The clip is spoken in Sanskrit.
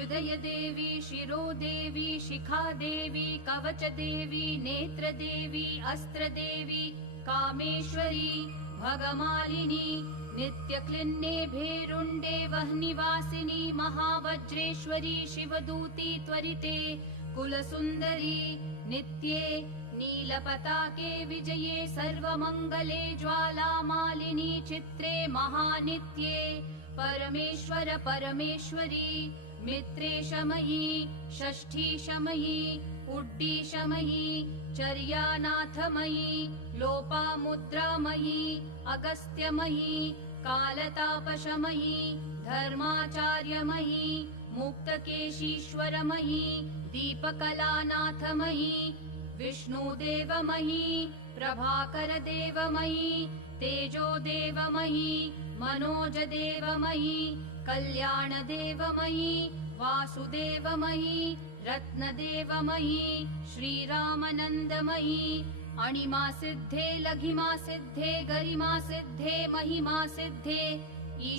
अभ्युदय देवी शिरो देवी शिखा देवी कवच देवी नेत्र देवी अस्त्र देवी कामेश्वरी भगमालिनी नित्यक्लिन्ने भेरुण्डे वह्निवासिनी महावज्रेश्वरी शिवदूती त्वरिते कुलसुन्दरी नित्ये नीलपताके विजये सर्वमङ्गले ज्वालामालिनी चित्रे महानित्ये परमेश्वर परमेश्वरी मित्रेशमयी षष्ठीशमयी उड्डीशमयी चर्यानाथमयी लोपामुद्रामयी अगस्त्यमयी कालतापशमयी धर्माचार्यमयी मुक्तकेशीश्वरमयी दीपकलानाथमयी विष्णुदेवमयी प्रभाकरदेवमयी तेजोदेवमयी मनोजदेवमयी कल्याणदेवमयी वासुदेवमयी रत्नदेवमयी श्रीरामनन्दमयी अणिमा सिद्धे लघिमा सिद्धे गरिमा सिद्धे महिमा सिद्धे